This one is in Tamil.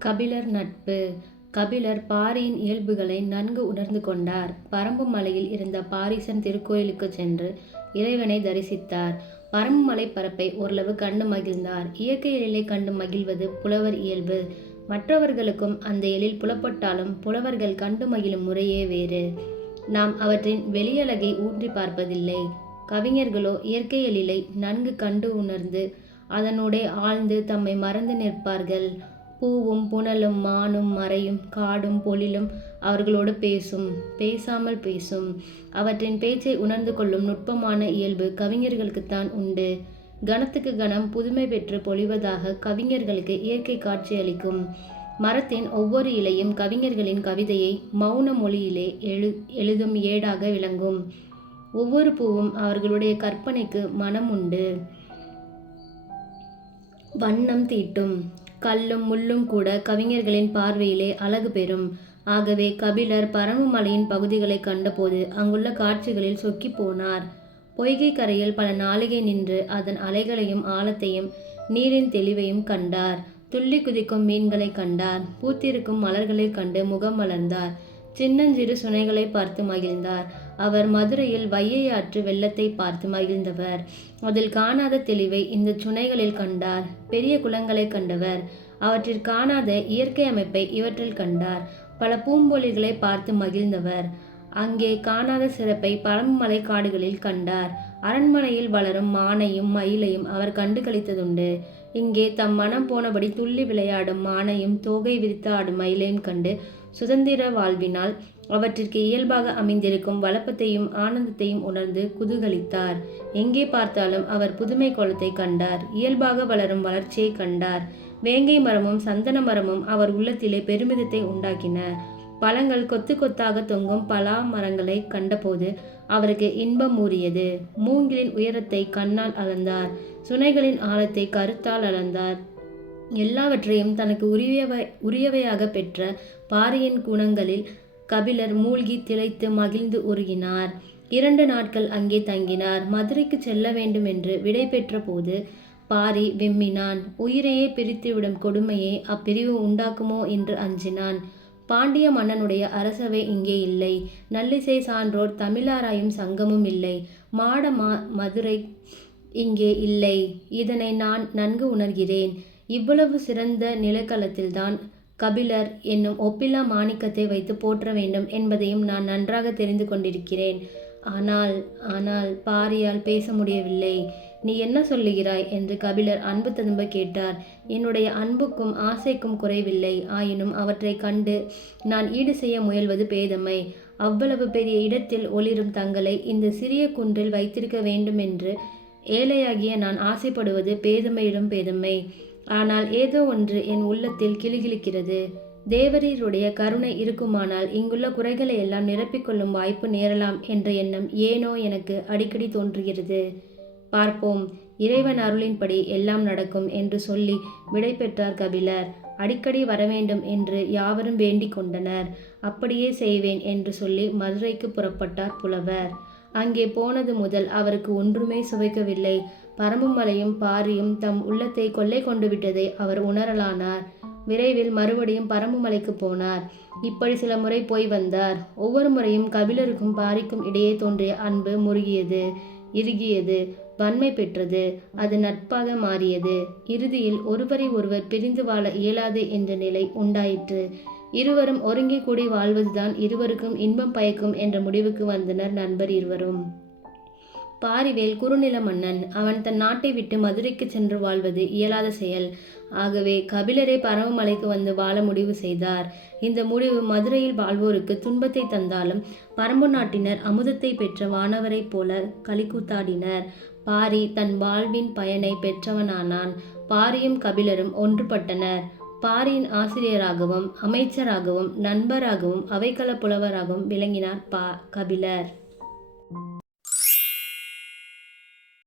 கபிலர் நட்பு. கபிலர் பாரியின் இயல்புகளை நன்கு உணர்ந்து கொண்டார். பரம்பு மலையில் இருந்த பாரீசன் திருக்கோயிலுக்குச் சென்று இறைவனை தரிசித்தார். பரம்பு மலை பரப்பை ஓரளவு கண்டு மகிழ்ந்தார். இயற்கை எழிலை கண்டு மகிழ்வது புலவர் இயல்பு. மற்றவர்களுக்கும் அந்த எழில் புலப்பட்டாலும் புலவர்கள் கண்டு மகிழும் முறையே வேறு. நாம் அவற்றின் வெளியழகை ஊன்றி பார்ப்பதில்லை. கவிஞர்களோ இயற்கை எழிலை நன்கு கண்டு உணர்ந்து அதனூடே ஆழ்ந்து தம்மை மறந்து நிற்பார்கள். பூவும் புனலும் மானும் மறையும் காடும் பொழிலும் அவர்களோடு பேசும், பேசாமல் பேசும். அவற்றின் பேச்சை உணர்ந்து கொள்ளும் நுட்பமான இயல்பு கவிஞர்களுக்குத்தான் உண்டு. கணத்துக்கு கணம் புதுமை பெற்று பொழிவதாக கவிஞர்களுக்கு இயற்கை காட்சியளிக்கும். மரத்தின் ஒவ்வொரு இலையும் கவிஞர்களின் கவிதையை மௌன மொழியிலே எழுதும் ஏடாக விளங்கும். ஒவ்வொரு பூவும் அவர்களுடைய கற்பனைக்கு மனம் உண்டு, வண்ணம் தீட்டும். கல்லும் முள்ளும் கூட கவிஞர்களின் பார்வையிலே அழகு பெறும். ஆகவே கபிலர் பரம்பு மலையின் பகுதிகளை கண்டபோது அங்குள்ள காட்சிகளில் சொக்கி போனார். பொய்கை கரையில் பல நாளிகை நின்று அதன் அலைகளையும் ஆழத்தையும் நீரின் தெளிவையும் கண்டார். துள்ளி குதிக்கும் மீன்களை கண்டார். பூத்திருக்கும் மலர்களை கண்டு முகம் மலர்ந்தார். சின்னஞ்சிறு சுனைகளை பார்த்து மகிழ்ந்தார். அவர் மதுரையில் வையையாற்று வெள்ளத்தை பார்த்து மகிழ்ந்தவர். அதில் காணாத தெளிவை இந்த சுனைகளில் கண்டார். பெரிய குளங்களை கண்டவர். அவற்றில் காணாத இயற்கை அமைப்பை இவற்றில் கண்டார். பல பூம்பொழில்களை பார்த்து மகிழ்ந்தவர். அங்கே காணாத சிறப்பை பரம்புமலை காடுகளில் கண்டார். அரண்மனையில் வளரும் மானையும் மயிலையும் அவர் கண்டு களித்ததுண்டு. இங்கே தம் மனம் போனபடி துள்ளி விளையாடும் மானையும் தோகை விரித்து ஆடும் மயிலையும் கண்டு சுதந்திர வாழ்வினால் அவற்றிற்கு இயல்பாக அமைந்திருக்கும் வளப்பத்தையும் ஆனந்தத்தையும் உணர்ந்து குதூகலித்தார். எங்கே பார்த்தாலும் அவர் புதுமை கோலத்தை கண்டார். இயல்பாக வளரும் வளர்ச்சியை கண்டார். வேங்கை மரமும் சந்தன மரமும் அவர் உள்ளத்திலே பெருமிதத்தை உண்டாக்கின. பழங்கள் கொத்து கொத்தாக தொங்கும் பலா மரங்களை கண்டபோது அவருக்கு இன்பம் ஊறியது. மூங்கிலின் உயரத்தை கண்ணால் அளந்தார். சுனைகளின் ஆழத்தை கருத்தால் அளந்தார். எல்லாவற்றையும் தனக்கு உரியவையாக பெற்ற பாரியின் குணங்களில் கபிலர் மூழ்கி திளைத்து மகிழ்ந்து உருகினார். 2 நாட்கள் அங்கே தங்கினார். மதுரைக்கு செல்ல வேண்டும் என்று விடை பெற்ற போது பாரி வெம்மினான். உயிரையே பிரித்துவிடும் கொடுமையை அப்பிரிவு உண்டாக்குமோ என்று அஞ்சினான். பாண்டிய மன்னனுடைய அரசவை இங்கே இல்லை. நல்லிசை சான்றோர் தமிழாராயும் சங்கமும் இல்லை. மாட மதுரை இங்கே இல்லை. இதனை நான் நன்கு உணர்கிறேன். இவ்வளவு சிறந்த நிலக்களத்தில்தான் கபிலர் என்னும் ஒப்பில்லா மாணிக்கத்தை வைத்து போற்ற வேண்டும் என்பதையும் நான் நன்றாக தெரிந்து கொண்டிருக்கிறேன். ஆனால் பாரியால் பேச முடியவில்லை. நீ என்ன சொல்லுகிறாய் என்று கபிலர் அன்பு ததும்ப கேட்டார். என்னுடைய அன்புக்கும் ஆசைக்கும் குறைவில்லை. ஆயினும் அவற்றை கண்டு நான் ஈடு செய்ய முயல்வது பேதமை. அவ்வளவு பெரிய இடத்தில் ஒளிரும் தங்களை இந்த சிறிய குன்றில் வைத்திருக்க வேண்டுமென்று ஏழையாகிய நான் ஆசைப்படுவது பேதமையிலும் பேதமை. ஆனால் ஏதோ ஒன்று என் உள்ளத்தில் கிளுகிளுக்கிறது. தேவரீருடைய கருணை இருக்குமானால் இங்குள்ள குறைகளை எல்லாம் நிரப்பிக்கொள்ளும் வாய்ப்பு நேரலாம் என்ற எண்ணம் ஏனோ எனக்கு அடிக்கடி தோன்றுகிறது. பார்ப்போம், இறைவன் அருளின்படி எல்லாம் நடக்கும் என்று சொல்லி விடை பெற்றார் கபிலர். அடிக்கடி வரவேண்டும் என்று யாவரும் வேண்டிக் கொண்டனர். அப்படியே செய்வேன் என்று சொல்லி மதுரைக்கு புறப்பட்டார் புலவர். அங்கே போனது முதல் அவருக்கு ஒன்றுமே சுவைக்கவில்லை. பரம்பு மலையும் பாரியும் தம் உள்ளத்தை கொள்ளை கொண்டு விட்டதை அவர் உணரலானார். விரைவில் மறுபடியும் பரம்பு மலைக்கு போனார். இப்படி சில முறை போய் வந்தார். ஒவ்வொரு முறையும் கபிலருக்கும் பாரிக்கும் இடையே தோன்றிய அன்பு முருகியது, இறுகியது, வன்மை பெற்றது. அது நட்பாக மாறியது. இறுதியில் ஒருவரை ஒருவர் பிரிந்து வாழ இயலாது என்ற நிலை உண்டாயிற்று. இருவரும் ஒருங்கே கூடி வாழ்வதுதான் இருவருக்கும் இன்பம் பயக்கும் என்ற முடிவுக்கு வந்தனர் நண்பர் இருவரும். பாரிவேல் குறுநில மன்னன். அவன் தன் நாட்டை விட்டு மதுரைக்கு சென்று வாழ்வது இயலாத செயல். ஆகவே கபிலரே பரம்பு மலைக்கு வந்து வாழ முடிவு செய்தார். இந்த முடிவு மதுரையில் வாழ்வோருக்கு துன்பத்தை தந்தாலும் பரம்பு நாட்டினர் அமுதத்தை பெற்ற வானவரைப் போல களிக்கூத்தாடினர். பாரி தன் வாழ்வின் பயனை பெற்றவனானான். பாரியும் கபிலரும் ஒன்றுபட்டனர். பாரியின் ஆசிரியராகவும் அமைச்சராகவும் நண்பராகவும் அவைக்கள புலவராகவும் விளங்கினார் கபிலர்.